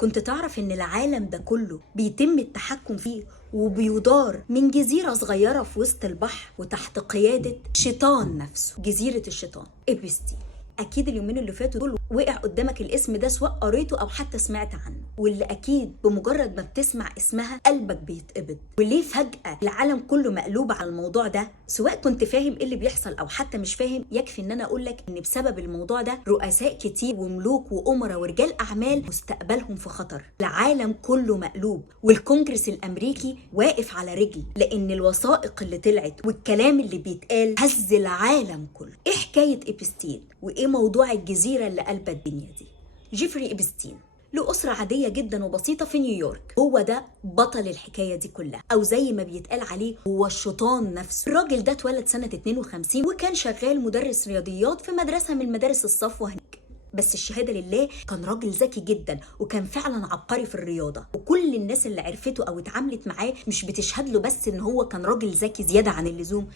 كنت تعرف ان العالم ده كله بيتم التحكم فيه وبيدار من جزيرة صغيرة في وسط البحر وتحت قيادة شيطان نفسه، جزيرة الشيطان إبستين. اكيد اليومين اللي فاتوا دول وقع قدامك الاسم ده، سواء قريته او حتى سمعت عنه، واللي اكيد بمجرد ما بتسمع اسمها قلبك بيتقبض. وليه فجأة العالم كله مقلوب على الموضوع ده؟ سواء كنت فاهم ايه اللي بيحصل او حتى مش فاهم، يكفي ان انا اقول لك ان بسبب الموضوع ده رؤساء كتير وملوك وامراء ورجال اعمال مستقبلهم في خطر. العالم كله مقلوب، والكونجرس الامريكي واقف على رجل، لان الوثائق اللي طلعت والكلام اللي بيتقال هز العالم كله. ايه حكاية إبستين؟ وايه موضوع الجزيرة اللي قلبت الدنيا دي؟ جيفري إبستين له أسرة عادية جدا وبسيطة في نيويورك، هو ده بطل الحكاية دي كلها، أو زي ما بيتقال عليه هو الشيطان نفسه. الراجل ده اتولد سنة 52 وكان شغال مدرس رياضيات في مدرسة من مدارس الصفوة هناك. بس الشهادة لله كان راجل ذكي جدا وكان فعلا عبقري في الرياضة، وكل الناس اللي عرفته او اتعاملت معاه مش بتشهد له بس ان هو كان راجل ذكي زيادة عن اللزوم،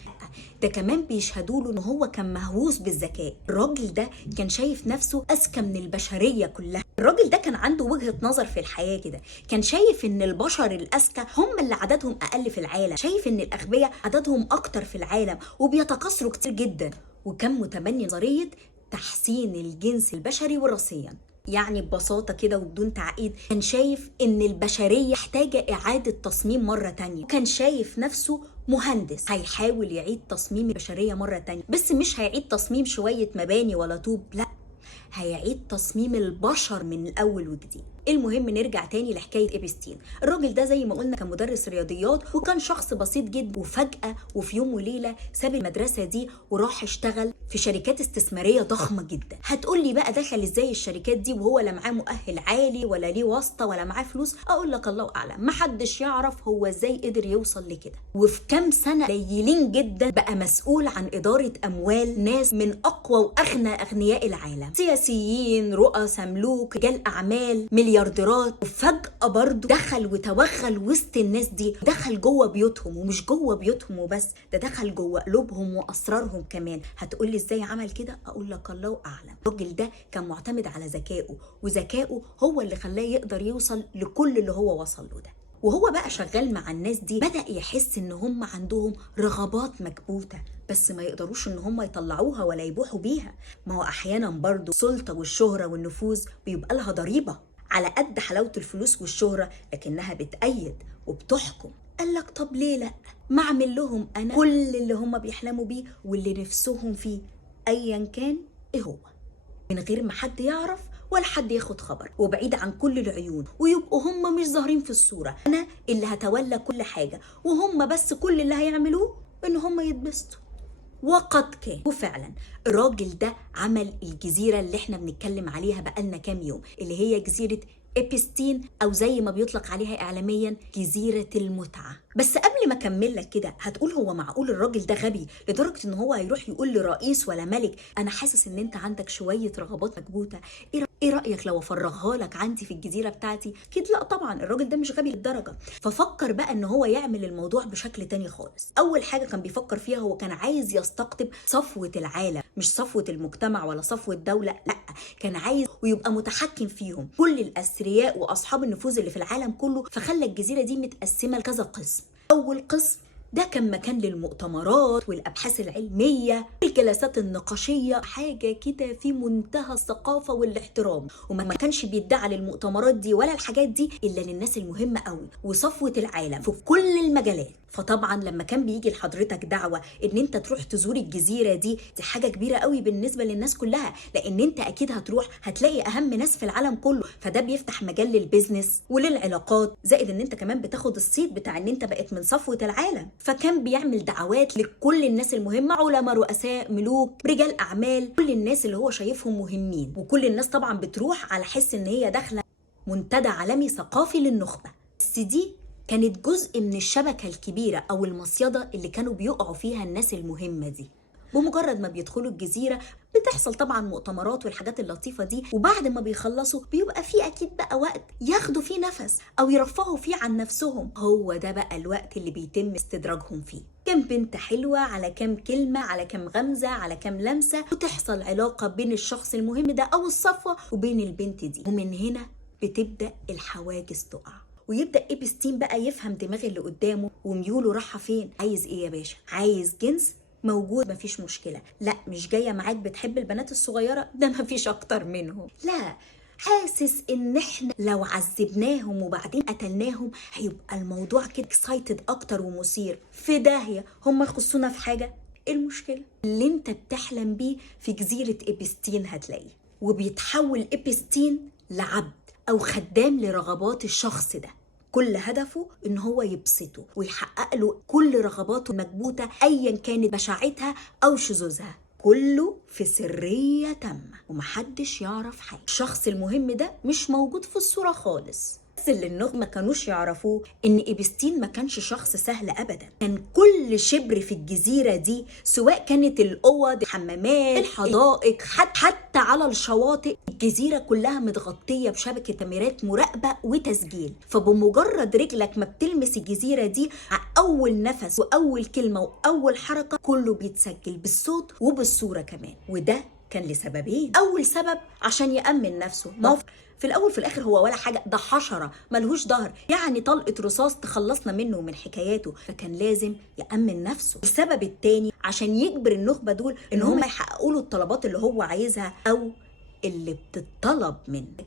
ده كمان بيشهدوا له ان هو كان مهووس بالذكاء. الراجل ده كان شايف نفسه اذكى من البشرية كلها. الراجل ده كان عنده وجهة نظر في الحياة كده، كان شايف ان البشر الاذكى هم اللي عددهم اقل في العالم، شايف ان الاغبياء عددهم اكتر في العالم وبيتكاثروا كتير جدا، وكان متبني نظرية تحسين الجنس البشري وراثيا. يعني ببساطة كده وبدون تعقيد، كان شايف ان البشرية محتاجة اعادة تصميم مرة تانية، وكان شايف نفسه مهندس هيحاول يعيد تصميم البشرية مرة تانية، بس مش هيعيد تصميم شوية مباني ولا طوب، لا، هيعيد تصميم البشر من الاول وجديد. المهم نرجع تاني لحكايه إبستين. الراجل ده زي ما قلنا كان مدرس رياضيات وكان شخص بسيط جدا، وفجاه وفي يوم وليله ساب المدرسه دي وراح اشتغل في شركات استثماريه ضخمه جدا. هتقول لي بقى دخل ازاي الشركات دي وهو لا معاه مؤهل عالي ولا ليه واسطه ولا معاه فلوس؟ اقول لك الله اعلم، محدش يعرف هو ازاي قدر يوصل لكده. وفي كام سنه قليلين جدا بقى مسؤول عن اداره اموال ناس من اقوى واغنى اغنياء العالم، سياسيين، رؤساء، ملوك، رجال اعمال، مليارديرات. وفجأة برضو دخل وتوغل وسط الناس دي، دخل جوه بيوتهم، ومش جوه بيوتهم وبس، ده دخل جوه قلوبهم واسرارهم كمان. هتقولي ازاي عمل كده؟ اقول لك الله اعلم. الراجل ده كان معتمد على ذكائه، وذكائه هو اللي خلاه يقدر يوصل لكل اللي هو وصل له ده. وهو بقى شغال مع الناس دي بدأ يحس ان هم عندهم رغبات مكبوتة، بس ما يقدروش ان هم يطلعوها ولا يبوحوا بيها. ما هو احيانا برضو السلطة والشهرة والنفوذ بيبقى لها ضريبة، على قد حلاوة الفلوس والشهرة لكنها بتأيد وبتحكم. قال لك طب ليه لا، ما اعمل لهم انا كل اللي هم بيحلموا بيه واللي نفسهم فيه ايا كان ايه هو، من غير ما حد يعرف ولا حد ياخد خبر، وبعيد عن كل العيون، ويبقوا هم مش ظاهرين في الصورة. انا اللي هتولى كل حاجة، وهم بس كل اللي هيعملوه ان هم يتبسطوا. وقد كان، وفعلا الراجل ده عمل الجزيرة اللي احنا بنتكلم عليها بقالنا كام يوم، اللي هي جزيرة إبستين، أو زي ما بيطلق عليها إعلاميا جزيرة المتعة. بس قبل ما أكمل لك كده، هتقول هو معقول الراجل ده غبي لدرجة إن هو هيروح يقول لرئيس ولا ملك أنا حاسس إن أنت عندك شوية رغبات مكبوتة، إيه رأيك لو أفرغها لك عندي في الجزيرة بتاعتي؟ أكيد لا طبعا، الراجل ده مش غبي للدرجة. ففكر بقى إن هو يعمل الموضوع بشكل تاني خالص. أول حاجة كان بيفكر فيها، هو كان عايز يستقطب صفوة العالم، مش صفوة المجتمع ولا صفوة دولة، لا، كان عايز ويبقى متحكم فيهم كل الأثرياء وأصحاب النفوذ اللي في العالم كله. فخلى الجزيرة دي متقسمة لكذا قسم. أول قسم ده كان مكان للمؤتمرات والأبحاث العلمية والجلسات النقاشية، حاجة كده في منتهى الثقافة والاحترام. وما كانش بيدعى للمؤتمرات دي ولا الحاجات دي إلا للناس المهمة قوي وصفوة العالم في كل المجالات. فطبعا لما كان بيجي لحضرتك دعوة ان انت تروح تزور الجزيرة دي حاجة كبيرة قوي بالنسبة للناس كلها، لان انت اكيد هتروح هتلاقي اهم ناس في العالم كله، فده بيفتح مجال للبيزنس وللعلاقات، زائد ان انت كمان بتاخد الصيت بتاع ان انت بقيت من صفوة العالم. فكان بيعمل دعوات لكل الناس المهمة، علماء، رؤساء، ملوك، رجال اعمال، كل الناس اللي هو شايفهم مهمين. وكل الناس طبعا بتروح على حس ان هي داخلة منتدى عالمي ثقافي للنخبة. بس دي كانت جزء من الشبكة الكبيرة أو المصيدة اللي كانوا بيقعوا فيها الناس المهمة دي. بمجرد ما بيدخلوا الجزيرة بتحصل طبعا مؤتمرات والحاجات اللطيفة دي، وبعد ما بيخلصوا بيبقى فيه أكيد بقى وقت ياخدوا فيه نفس أو يرفعوا فيه عن نفسهم. هو ده بقى الوقت اللي بيتم استدراجهم فيه. كم بنت حلوة على كم كلمة على كم غمزة على كم لمسة، وتحصل علاقة بين الشخص المهم ده أو الصفوة وبين البنت دي. ومن هنا بتبدأ الحواجز تقع، ويبدأ إبستين بقى يفهم دماغ اللي قدامه وميوله رايحة فين. عايز إيه يا باشا؟ عايز جنس؟ موجود، مفيش مشكلة. لا مش جاية معاك بتحب البنات الصغيرة؟ ده مفيش أكتر منهم. لا، حاسس ان احنا لو عذبناهم وبعدين قتلناهم هيبقى الموضوع كده اكسايتد اكتر ومثير. في داهية، هم يخصونا في حاجة؟ ايه المشكلة؟ اللي انت بتحلم بيه في جزيرة إبستين هتلاقيه، وبيتحول إبستين لعبد او خدام لرغبات الشخص ده. كل هدفه ان هو يبسطه ويحقق له كل رغباته المكبوتة ايا كانت بشاعتها او شذوذها، كله في سرية تامة ومحدش يعرف حاجة. الشخص المهم ده مش موجود في الصورة خالص. بس اللي النخبة ما كانوش يعرفوه ان إبستين ما كانش شخص سهل ابدا. كان كل شبر في الجزيرة دي، سواء كانت الاوض، الحمامات، الحدائق، حتى على الشواطئ، الجزيرة كلها متغطية بشبكة كاميرات مراقبة وتسجيل. فبمجرد رجلك ما بتلمس الجزيرة دي، اول نفس واول كلمة واول حركة كله بيتسجل بالصوت وبالصورة كمان. وده كان لسببين. اول سبب عشان يأمن نفسه. ما في الاول في الاخر هو ولا حاجه، ده حشره ملهوش ظهر، يعني طلقه رصاص تخلصنا منه ومن حكاياته، فكان لازم يأمن نفسه. السبب الثاني عشان يجبر النخبه دول ان هم يحققوا له الطلبات اللي هو عايزها او اللي بتطلب منه.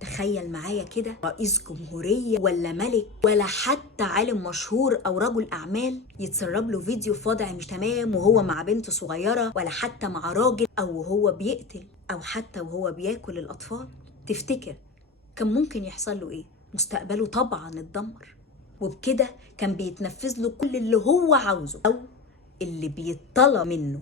تخيل معايا كده، رئيس جمهورية ولا ملك ولا حتى عالم مشهور أو رجل أعمال يتسرب له فيديو في وضع مش تمام وهو مع بنت صغيرة، ولا حتى مع راجل، أو وهو بيقتل، أو حتى وهو بياكل الأطفال. تفتكر كان ممكن يحصل له إيه؟ مستقبله طبعا اتدمر، وبكده كان بيتنفذ له كل اللي هو عاوزه أو اللي بيطلب منه،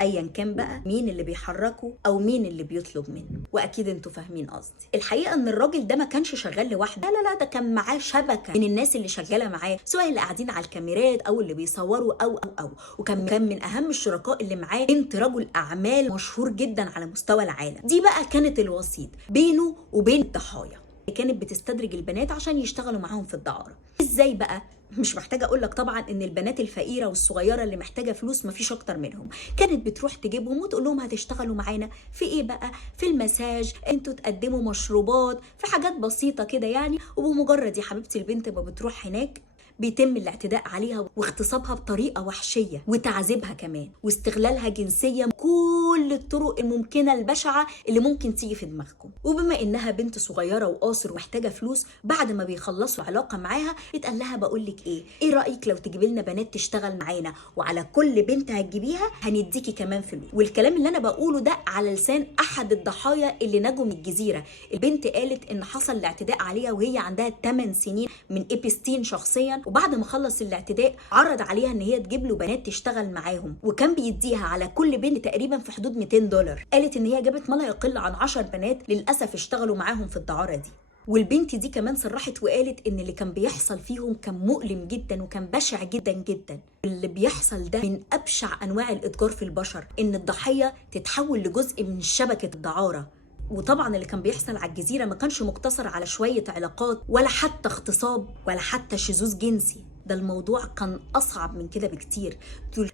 ايا كان بقى مين اللي بيحركه او مين اللي بيطلب منه. واكيد انتوا فاهمين قصدي. الحقيقه ان الراجل ده ما كانش شغال لوحده، لا ده كان معاه شبكه من الناس اللي شغاله معاه، سواء اللي قاعدين على الكاميرات او اللي بيصوروا او وكان من اهم الشركاء اللي معاه بنت رجل اعمال مشهور جدا على مستوى العالم. دي بقى كانت الوسيط بينه وبين الضحايا، كانت بتستدرج البنات عشان يشتغلوا معاهم في الدعارة. ازاي بقى؟ مش محتاجه اقول لك طبعا ان البنات الفقيره والصغيره اللي محتاجه فلوس مفيش اكتر منهم، كانت بتروح تجيبهم وتقول لهم هتشتغلوا معانا في ايه بقى؟ في المساج، انتوا تقدموا مشروبات، في حاجات بسيطه كده يعني. وبمجرد يا حبيبتي البنت ما بتروح هناك بيتم الاعتداء عليها واغتصابها بطريقه وحشيه وتعذيبها كمان واستغلالها جنسيا، كل الطرق الممكنه البشعه اللي ممكن تيجي في دماغكم. وبما انها بنت صغيره وقاصر ومحتاجه فلوس، بعد ما بيخلصوا علاقه معاها يتقال لها بقول لك ايه رايك لو تجيبي لنا بنات تشتغل معانا، وعلى كل بنت هتجيبيها هنديكي كمان فلوس. والكلام اللي انا بقوله ده على لسان احد الضحايا اللي نجوا من الجزيره. البنت قالت ان حصل الاعتداء عليها وهي عندها 8 سنين من إبستين شخصيا، وبعد ما خلص الاعتداء عرض عليها ان هي تجيب له بنات تشتغل معاهم، وكان بيديها على كل بنت تقريبا في حدود $200. قالت ان هي جابت ما لا يقل عن 10 بنات للاسف اشتغلوا معاهم في الدعاره دي. والبنت دي كمان صرحت وقالت ان اللي كان بيحصل فيهم كان مؤلم جدا وكان بشع جدا جدا. اللي بيحصل ده من ابشع انواع الاتجار في البشر، ان الضحيه تتحول لجزء من شبكه الدعاره. وطبعا اللي كان بيحصل على الجزيرة ما كانش مقتصر على شوية علاقات ولا حتى اغتصاب ولا حتى شذوذ جنسي، ده الموضوع كان أصعب من كده بكتير.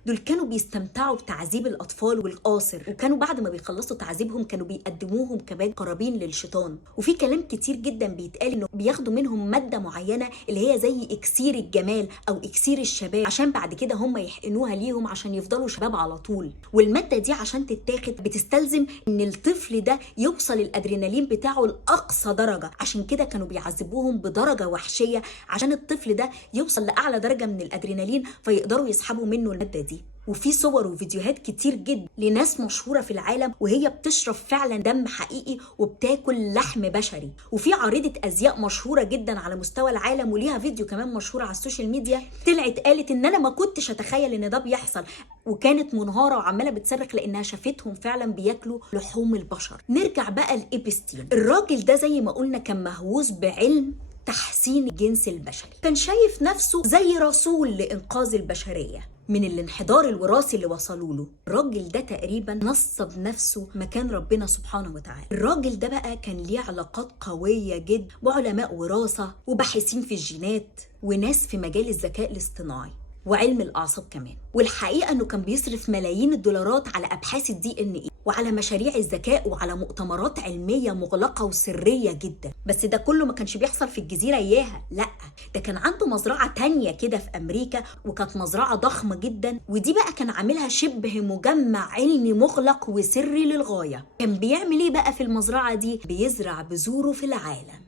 دول كانوا بيستمتعوا بتعذيب الأطفال والقاصر، وكانوا بعد ما بيخلصوا تعذيبهم كانوا بيقدموهم كمان قرابين للشيطان. وفي كلام كتير جدا بيتقال إنه بياخدوا منهم مادة معينة اللي هي زي إكسير الجمال أو إكسير الشباب، عشان بعد كده هم يحقنوها ليهم عشان يفضلوا شباب على طول. والمادة دي عشان تتاخد بتستلزم إن الطفل ده يوصل الأدرينالين بتاعه لأقصى درجة، عشان كده كانوا بيعذبوهم بدرجة وحشية عشان الطفل ده يوصل لأعلى درجة من الأدرينالين فيقدروا يسحبوا منه المادة دي. وفي صور وفيديوهات كتير جدا لناس مشهورة في العالم وهي بتشرب فعلا دم حقيقي وبتاكل لحم بشري. وفي عارضة أزياء مشهورة جدا على مستوى العالم وليها فيديو كمان مشهور على السوشيال ميديا، طلعت قالت ان انا ما كنتش اتخيل ان ده بيحصل، وكانت منهارة وعمالة بتصرخ لانها شافتهم فعلا بياكلوا لحوم البشر. نرجع بقى لإبستين. الراجل ده زي ما قلنا كان مهووس بعلم تحسين الجنس البشري، كان شايف نفسه زي رسول لإنقاذ البشرية من الانحدار الوراثي اللي وصلوا له. الراجل ده تقريبا نصب نفسه مكان ربنا سبحانه وتعالى. الراجل ده بقى كان ليه علاقات قوية جدا بعلماء وراثة وباحثين في الجينات وناس في مجال الذكاء الاصطناعي. وعلم الاعصاب كمان. والحقيقه انه كان بيصرف ملايين الدولارات على ابحاث الدي ان ايه وعلى مشاريع الذكاء وعلى مؤتمرات علميه مغلقه وسريه جدا. بس ده كله ما كانش بيحصل في الجزيره اياها، لا، ده كان عنده مزرعه تانية كده في امريكا، وكانت مزرعه ضخمه جدا، ودي بقى كان عاملها شبه مجمع علمي مغلق وسري للغايه. كان بيعمل ايه بقى في المزرعه دي؟ بيزرع بذوره في العالم.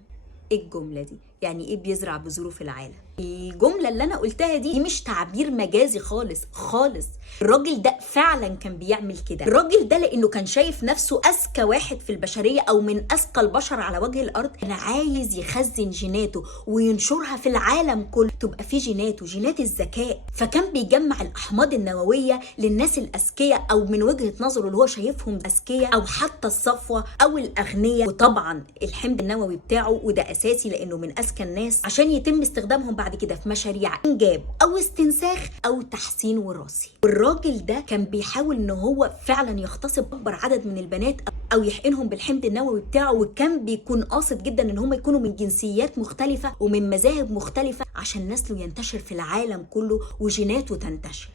ايه الجمله دي؟ يعني ايه بيزرع بذوره في العالم؟ الجمله اللي انا قلتها دي مش تعبير مجازي خالص خالص. الراجل ده فعلا كان بيعمل كده. الراجل ده لانه كان شايف نفسه اذكى واحد في البشريه او من اذكى البشر على وجه الارض، كان عايز يخزن جيناته وينشرها في العالم كله، تبقى في جيناته، جينات الذكاء. فكان بيجمع الاحماض النوويه للناس الاذكياء، او من وجهه نظره اللي هو شايفهم اذكياء، او حتى الصفوه او الاغنياء. وطبعا الحمض النووي بتاعه، وده اساسي لانه من اذكى الناس، عشان يتم استخدامهم بعد كده في مشاريع انجاب او استنساخ او تحسين وراثي. والراجل ده كان بيحاول ان هو فعلا يغتصب اكبر عدد من البنات او يحقنهم بالحمض النووي بتاعه، وكان بيكون قاصد جدا ان هم يكونوا من جنسيات مختلفه ومن مذاهب مختلفه عشان نسله ينتشر في العالم كله وجيناته تنتشر.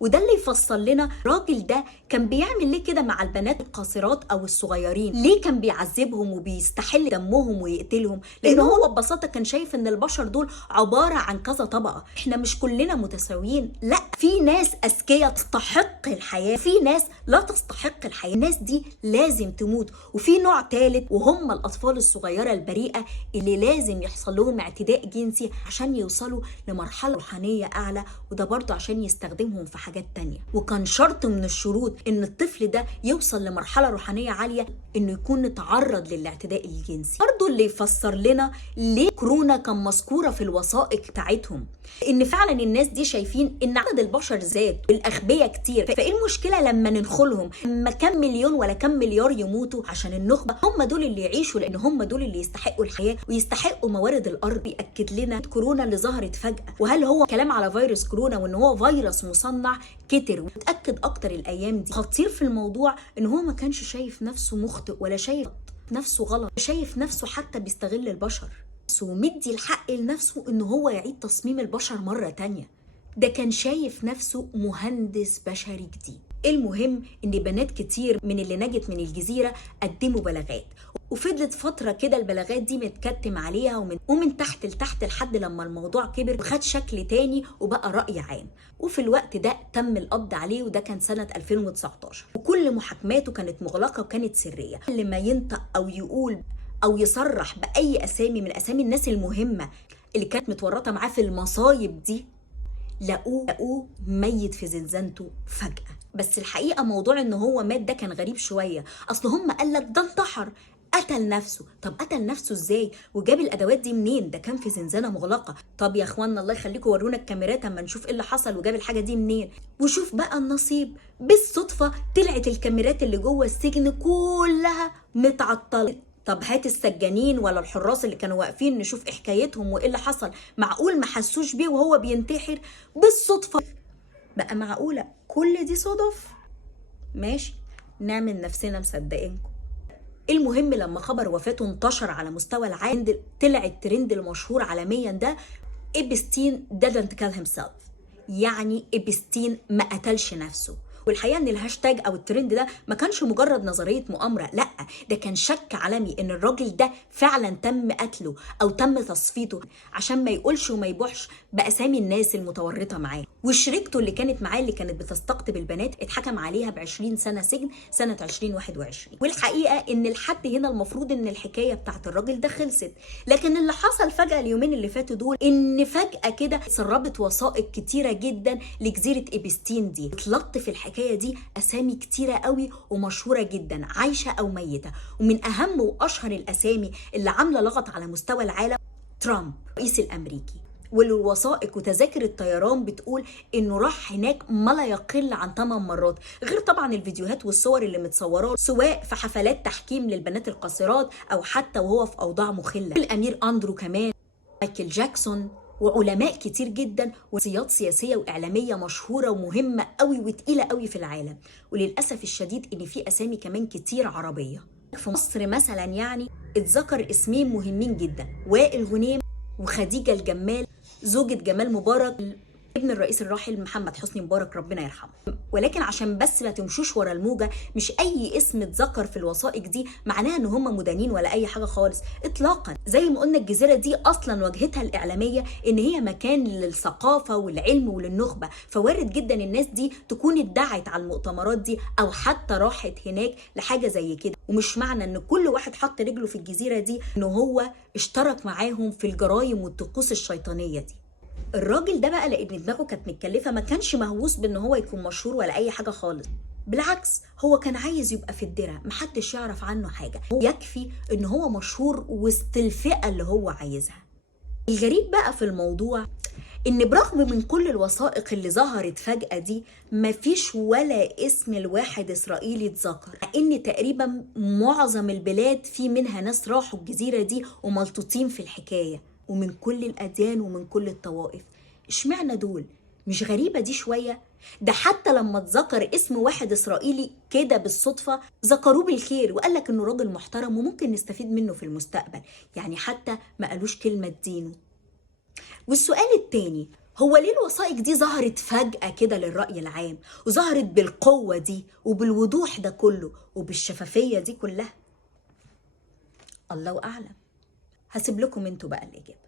وده اللي يفسر لنا الراجل ده كان بيعمل ليه كده مع البنات القاصرات او الصغيرين. ليه كان بيعذبهم وبيستحل دمهم ويقتلهم؟ لانه هو ببساطه كان شايف ان البشر دول عباره عن كذا طبقه، احنا مش كلنا متساويين، لا، في ناس اذكياء تستحق الحياه، في ناس لا تستحق الحياه، الناس دي لازم تموت. وفي نوع ثالث وهم الاطفال الصغيره البريئه اللي لازم يحصل لهم اعتداء جنسي عشان يوصلوا لمرحله روحانيه اعلى، وده برضه عشان يستخدمهم في حاجات تانية. وكان شرط من الشروط ان الطفل ده يوصل لمرحلة روحانية عالية انه يكون تعرض للاعتداء الجنسي. برضو اللي يفسر لنا ليه كورونا كان مذكورة في الوثائق بتاعتهم، ان فعلا الناس دي شايفين ان عدد البشر زاد والاغبياء كتير، فايه المشكلة لما ندخلهم؟ لما كم مليون ولا كم مليار يموتوا عشان النخبة هم دول اللي يعيشوا، لان هم دول اللي يستحقوا الحياة ويستحقوا موارد الارض. بيأكد لنا كورونا اللي ظهرت فجأة، وهل هو كلام على فيروس كورونا وان هو فيروس مصنع كتر وتأكد اكتر الايام دي. خطير في الموضوع ان هو ما كانش شايف نفسه مخطئ ولا شايف نفسه غلط، شايف نفسه حتى بيستغل البشر ومدي الحق لنفسه ان هو يعيد تصميم البشر مرة تانية. ده كان شايف نفسه مهندس بشري جديد. المهم ان بنات كتير من اللي نجت من الجزيرة قدموا بلاغات، وفضلت فترة كده البلاغات دي متكتم عليها ومن تحت لتحت لحد لما الموضوع كبر وخد شكل تاني وبقى رأي عام. وفي الوقت ده تم القبض عليه، وده كان سنة 2019، وكل محاكماته كانت مغلقة وكانت سرية. اللي ما ينطق أو يقول أو يصرح بأي أسامي من أسامي الناس المهمة اللي كانت متورطة معاه في المصايب دي لقوه ميت في زنزانته فجأة. بس الحقيقة موضوع إن هو مات ده كان غريب شوية، أصل هم قالك ده انتحر، قتل نفسه. طب قتل نفسه ازاي وجاب الادوات دي منين؟ ده كان في زنزانه مغلقه. طب يا اخوانا الله يخليكم ورونا الكاميرات اما نشوف ايه اللي حصل وجاب الحاجه دي منين. وشوف بقى النصيب، بالصدفه طلعت الكاميرات اللي جوه السجن كلها متعطله. طب هات السجانين ولا الحراس اللي كانوا واقفين نشوف ايه حكايتهم وايه اللي حصل. معقول ما حسوش بيه وهو بينتحر بالصدفه؟ بقى معقوله كل دي صدف؟ ماشي، نعمل نفسنا مصدقينكم. المهم لما خبر وفاته انتشر على مستوى العالم، طلع الترند المشهور عالميا ده إبستين didn't kill himself، يعني إبستين ما قتلش نفسه. والحقيقه ان الهاشتاج او الترند ده ما كانش مجرد نظريه مؤامره، لا، ده كان شك عالمي ان الراجل ده فعلا تم قتله او تم تصفيته عشان ما يقولش وما يبوحش باسامي الناس المتورطه معاه. وشريكته اللي كانت معاه اللي كانت بتستقطب البنات اتحكم عليها ب20 سنه سجن سنه 2021. والحقيقه ان لحد هنا المفروض ان الحكايه بتاعت الراجل ده خلصت، لكن اللي حصل فجاه اليومين اللي فاتوا دول ان فجاه كده اتسربت وثائق كتيره جدا لجزيره إبستين دي، اتلطف الحكايه دي اسامي كتيره قوي ومشهوره جدا عايشه او ميته. ومن اهم واشهر الاسامي اللي عامله لغط على مستوى العالم ترامب الرئيس الامريكي، والوثائق وتذاكر الطيران بتقول انه راح هناك ما لا يقل عن 8 مرات، غير طبعا الفيديوهات والصور اللي متصوراه سواء في حفلات تحكيم للبنات القاصرات او حتى وهو في اوضاع مخله. الامير اندرو كمان، مايكل جاكسون، وعلماء كتير جدا وشخصيات سياسيه واعلاميه مشهوره ومهمه قوي وتقيله قوي في العالم. وللاسف الشديد ان في اسامي كمان كتير عربيه. في مصر مثلا يعني اتذكر اسمين مهمين جدا، وائل غنيم وخديجه الجمال زوجة جمال مبارك ابن الرئيس الراحل محمد حسني مبارك ربنا يرحمه. ولكن عشان بس ما تمشوش ورا الموجه، مش اي اسم اتذكر في الوثائق دي معناها ان هم مدانين ولا اي حاجه خالص اطلاقا. زي ما قلنا الجزيره دي اصلا واجهتها الاعلاميه ان هي مكان للثقافه والعلم وللنخبه، فوارد جدا الناس دي تكون ادعت على المؤتمرات دي او حتى راحت هناك لحاجه زي كده. ومش معنى ان كل واحد حط رجله في الجزيره دي ان هو اشترك معاهم في الجرايم والطقوس الشيطانيه دي. الراجل ده بقى لان دماغه كانت متكلفه ما كانش مهووس بان هو يكون مشهور ولا اي حاجه خالص، بالعكس هو كان عايز يبقى في الدرع محدش يعرف عنه حاجه، يكفي ان هو مشهور وسط الفئه اللي هو عايزها. الغريب بقى في الموضوع ان برغم من كل الوثائق اللي ظهرت فجأة دي مفيش ولا اسم الواحد اسرائيلي اتذكر، مع ان تقريبا معظم البلاد في منها ناس راحوا الجزيرة دي وملطوطين في الحكاية، ومن كل الاديان ومن كل الطوائف. اشمعنى دول؟ مش غريبة دي شوية؟ ده حتى لما اتذكر اسم واحد اسرائيلي كده بالصدفة ذكروه بالخير وقال لك انه راجل محترم وممكن نستفيد منه في المستقبل، يعني حتى ما قالوش كلمة دينه. والسؤال التاني، هو ليه الوثائق دي ظهرت فجأة كده للرأي العام وظهرت بالقوة دي وبالوضوح ده كله وبالشفافية دي كلها؟ الله أعلم. هسيب لكم انتوا بقى الإجابة.